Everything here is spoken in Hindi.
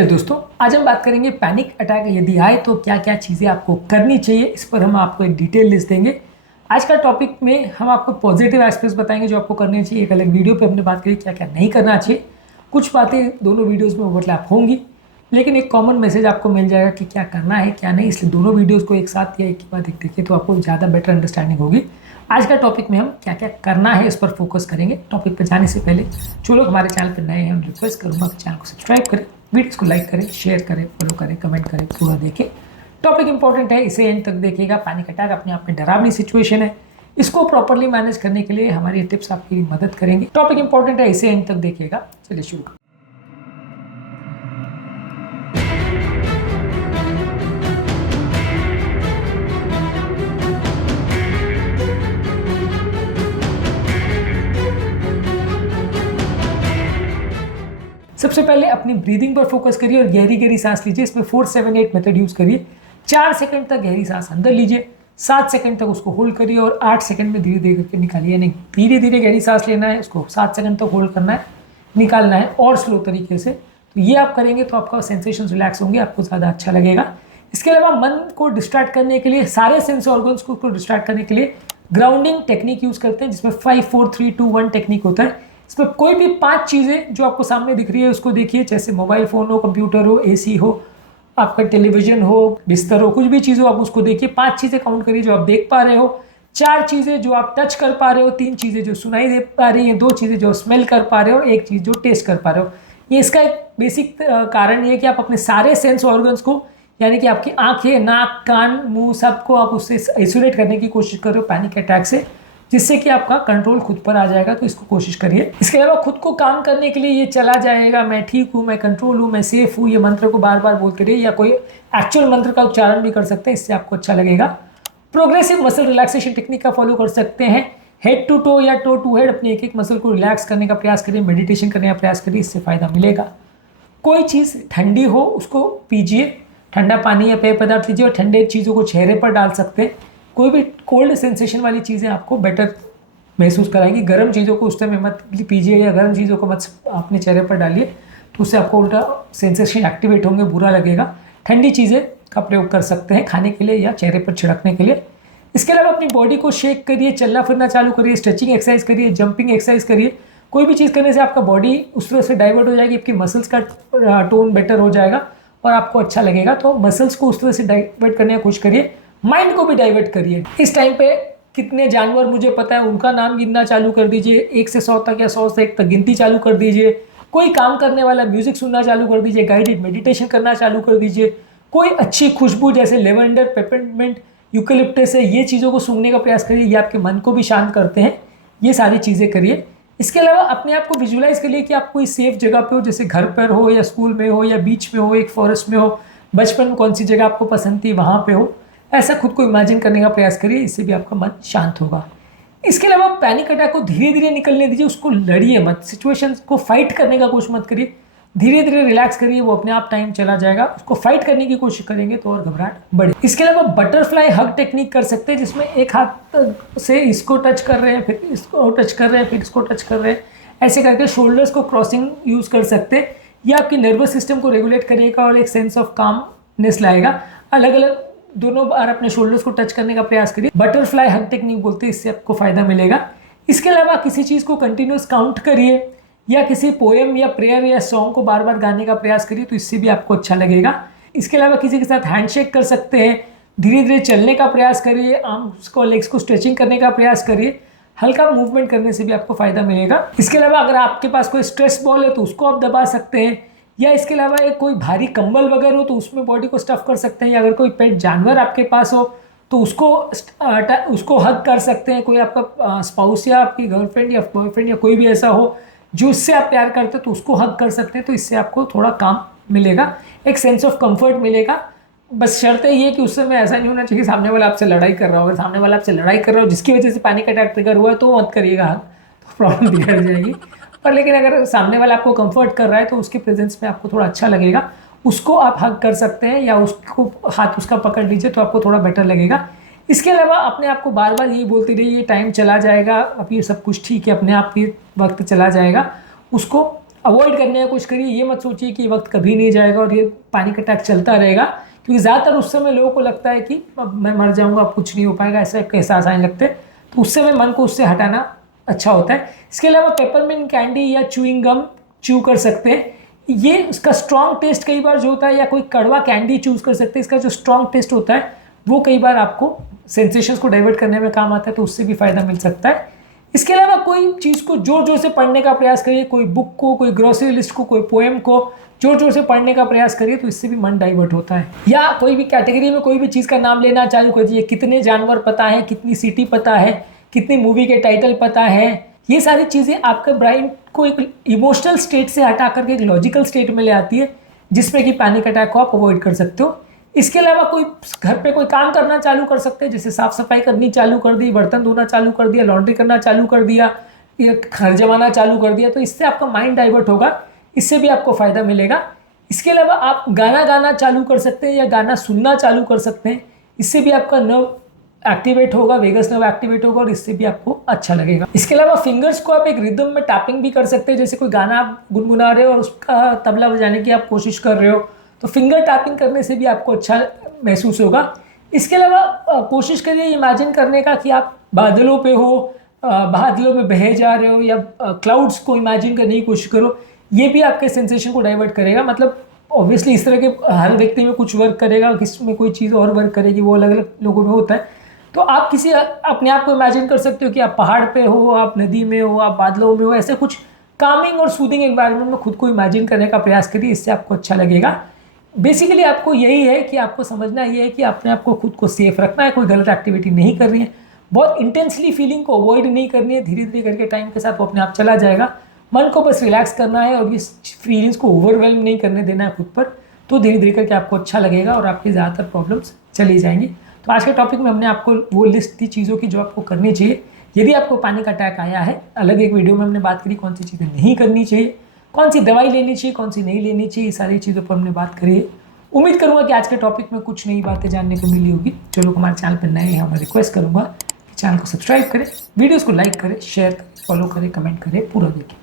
हेलो दोस्तों, आज हम बात करेंगे पैनिक अटैक यदि आए तो क्या क्या चीज़ें आपको करनी चाहिए। इस पर हम आपको एक डिटेल लिस्ट देंगे। आज का टॉपिक में हम आपको पॉजिटिव एस्पेक्ट्स बताएंगे जो आपको करने चाहिए। एक अलग वीडियो पे हमने बात करी क्या क्या नहीं करना चाहिए। कुछ बातें दोनों वीडियोज़ में ओवरलैप होंगी, लेकिन एक कॉमन मैसेज आपको मिल जाएगा कि क्या करना है क्या नहीं। इसलिए दोनों वीडियोज़ को एक साथ या एक के बाद एक देखिए तो आपको ज़्यादा बेटर अंडरस्टैंडिंग होगी। आज का टॉपिक में हम क्या क्या करना है इस पर फोकस करेंगे। टॉपिक पर जाने से पहले जो लोग हमारे चैनल पर नए हैं उन रिक्वेस्ट करूँगा कि चैनल को सब्सक्राइब करें, वीडियोस को लाइक करें, शेयर करें, फॉलो करें, कमेंट करें, पूरा देखें। टॉपिक इंपॉर्टेंट है, इसे एंड तक देखिएगा। पैनिक अटैक अपने आप में डरावनी सिचुएशन है, इसको प्रॉपरली मैनेज करने के लिए हमारी टिप्स आपकी मदद करेंगे। टॉपिक इंपॉर्टेंट है, इसे एंड तक देखिएगा। चलिए शुरू करें। सबसे पहले अपनी ब्रीदिंग पर फोकस करिए और गहरी गहरी सांस लीजिए। इसमें 4-7-8 मेथड यूज करिए। 4 सेकंड तक गहरी सांस अंदर लीजिए, 7 सेकंड तक उसको होल्ड करिए और 8 सेकंड में धीरे धीरे करके निकालिए। यानी धीरे धीरे गहरी सांस लेना है, उसको 7 सेकंड तक होल्ड करना है, निकालना है और स्लो तरीके से। तो ये आप करेंगे तो आपका सेंसेशन रिलैक्स होंगे, आपको ज़्यादा अच्छा लगेगा। इसके अलावा मन को डिस्ट्रैक्ट करने के लिए, सारे सेंस ऑर्गन्स को डिस्ट्रैक्ट करने के लिए ग्राउंडिंग टेक्निक यूज करते हैं, जिसमें 5-4-3-2-1 टेक्निक होता है। इसमें कोई भी 5 चीज़ें जो आपको सामने दिख रही है उसको देखिए, जैसे मोबाइल फ़ोन हो, कंप्यूटर हो, एसी हो, आपका टेलीविजन हो, बिस्तर हो, कुछ भी चीज़ हो आप उसको देखिए। 5 चीज़ें काउंट करिए जो आप देख पा रहे हो, 4 चीज़ें जो आप टच कर पा रहे हो, 3 चीज़ें जो सुनाई दे पा रही हैं, 2 चीज़ें जो स्मेल कर पा रहे हो और 1 चीज़ जो टेस्ट कर पा रहे हो। ये इसका एक बेसिक कारण ये है कि आप अपने सारे सेंस ऑर्गन्स को, यानी कि आपकी आंखें, नाक, कान, मुंह, सबको आप उससे आइसोलेट करने की कोशिश कर रहे हो पैनिक अटैक से, जिससे कि आपका कंट्रोल खुद पर आ जाएगा। तो इसको कोशिश करिए। इसके अलावा खुद को काम करने के लिए ये चला जाएगा, मैं ठीक हूँ, मैं कंट्रोल हूँ, मैं सेफ हूँ, ये मंत्र को बार बार बोलते रहिए, या कोई एक्चुअल मंत्र का उच्चारण भी कर सकते हैं, इससे आपको अच्छा लगेगा। प्रोग्रेसिव मसल रिलैक्सेशन टेक्निक का फॉलो कर सकते हैं। हेड टू टो या टो टू हेड अपने एक एक मसल को रिलैक्स करने का प्रयास करिए, मेडिटेशन करने का प्रयास करिए, इससे फायदा मिलेगा। कोई चीज़ ठंडी हो उसको पीजिए, ठंडा पानी या पेय पदार्थ लीजिए और ठंडे चीज़ों को चेहरे पर डाल सकते हैं। कोई भी कोल्ड सेंसेशन वाली चीज़ें आपको बेटर महसूस कराएगी। गर्म चीज़ों को उस टाइम मत पीजिए या गर्म चीज़ों को मत अपने चेहरे पर डालिए, तो उससे आपको उल्टा सेंसेशन एक्टिवेट होंगे, बुरा लगेगा। ठंडी चीज़ें का प्रयोग कर सकते हैं खाने के लिए या चेहरे पर छिड़कने के लिए। इसके अलावा अपनी बॉडी को शेक करिए, चलना फिरना चालू करिए, स्ट्रेचिंग एक्सरसाइज करिए, जंपिंग एक्सरसाइज करिए। कोई भी चीज़ करने से आपका बॉडी उस तरह से डाइवर्ट हो जाएगी, आपकी मसल्स का टोन बेटर हो जाएगा और आपको अच्छा लगेगा। तो मसल्स को उस तरह से डाइवर्ट करने की कोशिश करिए, माइंड को भी डाइवर्ट करिए। इस टाइम पे कितने जानवर मुझे पता है उनका नाम गिनना चालू कर दीजिए, 1 से 100 तक या 100 से 1 तक गिनती चालू कर दीजिए। कोई काम करने वाला म्यूजिक सुनना चालू कर दीजिए, गाइडेड मेडिटेशन करना चालू कर दीजिए। कोई अच्छी खुशबू जैसे लेवेंडर, पेपरमिंट, यूकेलिप्टस है, ये चीज़ों को सूंघने का प्रयास करिए, ये आपके मन को भी शांत करते हैं। ये सारी चीज़ें करिए। इसके अलावा अपने आप को विजुलाइज करिए कि आप कोई सेफ जगह पे हो, जैसे घर पर हो या स्कूल में हो या बीच में हो, एक फॉरेस्ट में हो, बचपन में कौन सी जगह आपको पसंद थी वहाँ पे हो। ऐसा खुद को इमेजिन करने का प्रयास करिए, इससे भी आपका मन शांत होगा। इसके अलावा पैनिक अटैक को धीरे धीरे निकलने दीजिए, उसको लड़िए मत, सिचुएशन को फाइट करने का कोशिश मत करिए। धीरे धीरे रिलैक्स करिए, वो अपने आप टाइम चला जाएगा। उसको फाइट करने की कोशिश करेंगे तो और घबराहट बढ़े। इसके अलावा बटरफ्लाई हग टेक्निक कर सकते हैं, जिसमें एक हाथ से इसको टच कर रहे हैं, फिर इसको टच कर रहे हैं, फिर इसको टच कर रहे हैं, ऐसे करके शोल्डर्स को क्रॉसिंग यूज कर सकते हैं। यह आपकी नर्वस सिस्टम को रेगुलेट करेगा और एक सेंस ऑफ कामनेस लाएगा। अलग अलग दोनों बार अपने शोल्डर्स को टच करने का प्रयास करिए, बटरफ्लाई हग टेक्निक बोलते हैं, इससे आपको फायदा मिलेगा। इसके अलावा किसी चीज़ को कंटिन्यूस काउंट करिए या किसी पोएम या प्रेयर या सॉन्ग को बार बार गाने का प्रयास करिए, तो इससे भी आपको अच्छा लगेगा। इसके अलावा किसी के साथ हैंडशेक कर सकते हैं, धीरे धीरे चलने का प्रयास करिए, आर्म्स को, लेग्स को स्ट्रेचिंग करने का प्रयास करिए। हल्का मूवमेंट करने से भी आपको फायदा मिलेगा। इसके अलावा अगर आपके पास कोई स्ट्रेस बॉल है तो उसको आप दबा सकते हैं, या इसके अलावा एक कोई भारी कंबल वगैरह हो तो उसमें बॉडी को स्टफ कर सकते हैं, या अगर कोई पेट जानवर आपके पास हो तो उसको हग कर सकते हैं। कोई आपका स्पाउस या आपकी गर्लफ्रेंड या बॉयफ्रेंड या कोई भी ऐसा हो जो उससे आप प्यार करते हो तो उसको हग कर सकते हैं, तो इससे आपको थोड़ा काम मिलेगा, एक सेंस ऑफ कंफर्ट मिलेगा। बस शर्त ये है कि उस समय ऐसा नहीं होना चाहिए सामने वाला आपसे लड़ाई कर रहा हो। अगर सामने वाला आपसे लड़ाई कर रहा हो जिसकी वजह से पैनिक अटैक ट्रिगर हुआ है तो मत करिएगा हग, तो प्रॉब्लम बिगड़ जाएगी। पर लेकिन अगर सामने वाला आपको कंफर्ट कर रहा है तो उसके प्रेजेंस में आपको थोड़ा अच्छा लगेगा, उसको आप हग कर सकते हैं या उसको हाथ उसका पकड़ लीजिए तो आपको थोड़ा बेटर लगेगा। इसके अलावा अपने आप को बार बार यही बोलते रहिए, ये टाइम चला जाएगा, अब ये सब कुछ ठीक है, अपने आप ये वक्त चला जाएगा। उसको अवॉइड करने का कोशिश करिए। ये मत सोचिए कि वक्त कभी नहीं जाएगा और ये पैनिक अटैक चलता रहेगा, क्योंकि ज़्यादातर उस समय लोगों को लगता है कि अब मैं मर जाऊंगा, अब कुछ नहीं हो पाएगा, ऐसा एक एहसास आने लगते हैं। तो उस समय मन को उससे हटाना अच्छा होता है। इसके अलावा पेपरमिंट कैंडी या च्यूइंग गम च्यू कर सकते हैं। ये इसका स्ट्रॉन्ग टेस्ट कई बार जो होता है, या कोई कड़वा कैंडी चूज कर सकते हैं, इसका जो स्ट्रॉन्ग टेस्ट होता है वो कई बार आपको सेंसेशंस को डाइवर्ट करने में काम आता है, तो उससे भी फायदा मिल सकता है। इसके अलावा कोई चीज़ को जोर जोर से पढ़ने का प्रयास करिए, कोई बुक को, कोई ग्रोसरी लिस्ट को, कोई पोएम को जोर जोर से पढ़ने का प्रयास करिए, तो इससे भी मन डाइवर्ट होता है। या कोई भी कैटेगरी में कोई भी चीज़ का नाम लेना चालू कर दीजिए। कितने जानवर पता है, कितनी सिटी पता है, कितनी मूवी के टाइटल पता है, ये सारी चीज़ें आपके ब्रेन को एक इमोशनल स्टेट से हटा करके एक लॉजिकल स्टेट में ले आती है, जिसमें कि पैनिक अटैक को आप अवॉइड कर सकते हो। इसके अलावा कोई घर पे कोई काम करना चालू कर सकते हैं, जैसे साफ सफाई करनी चालू कर दी, बर्तन धोना चालू कर दिया, लॉन्ड्री करना चालू कर दिया, या घर जमाना चालू कर दिया, तो इससे आपका माइंड डाइवर्ट होगा, इससे भी आपको फायदा मिलेगा। इसके अलावा आप गाना गाना चालू कर सकते हैं या गाना सुनना चालू कर सकते हैं, इससे भी आपका नर्व एक्टिवेट होगा, वेगस नर्व एक्टिवेट होगा और इससे भी आपको अच्छा लगेगा। इसके अलावा फिंगर्स को आप एक रिदम में टैपिंग भी कर सकते हैं, जैसे कोई गाना आप गुनगुना रहे हो और उसका तबला बजाने की आप कोशिश कर रहे हो, तो फिंगर टैपिंग करने से भी आपको अच्छा महसूस होगा। इसके अलावा कोशिश करिए इमेजिन करने का कि आप बादलों पे हो, बादलों में बहे जा रहे हो, या क्लाउड्स को इमेजिन करने की कोशिश करो। ये भी आपके सेंसेशन को डाइवर्ट करेगा। मतलब ऑब्वियसली इस तरह के हर व्यक्ति में कुछ वर्क करेगा, किसी में कोई चीज़ और वर्क करेगी, वो अलग अलग लोगों में होता है। तो आप किसी अपने आप को इमेजिन कर सकते हो कि आप पहाड़ पे हो, आप नदी में हो, आप बादलों में हो, ऐसे कुछ कामिंग और सूदिंग एनवायरनमेंट में खुद को इमेजिन करने का प्रयास करिए, इससे आपको अच्छा लगेगा। बेसिकली आपको यही है कि आपको समझना ये है कि अपने आप को खुद को सेफ रखना है, कोई गलत एक्टिविटी नहीं करनी है, बहुत इंटेंसली फीलिंग को अवॉइड नहीं करनी है, धीरे धीरे करके टाइम के साथ वो अपने आप चला जाएगा। मन को बस रिलैक्स करना है और इस फीलिंग्स को ओवरवेल्म नहीं करने देना है खुद पर, तो धीरे धीरे करके आपको अच्छा लगेगा और आपकी ज़्यादातर प्रॉब्लम्स चली जाएंगी। तो आज के टॉपिक में हमने आपको वो लिस्ट थी चीज़ों की जो आपको करनी चाहिए यदि आपको पैनिक अटैक आया है। अलग एक वीडियो में हमने बात करी कौन सी चीज़ें नहीं करनी चाहिए, कौन सी दवाई लेनी चाहिए, कौन सी नहीं लेनी चाहिए, सारी चीज़ों पर हमने बात करी है। उम्मीद करूँगा कि आज के टॉपिक में कुछ नई बातें जानने को मिली होगी। जो लोग हमारे चैनल पर नए हैं, मैं रिक्वेस्ट करूँगा कि चैनल को सब्सक्राइब करें, वीडियोज़ को लाइक करें, शेयर करें, फॉलो करें, कमेंट करें, पूरा देखें।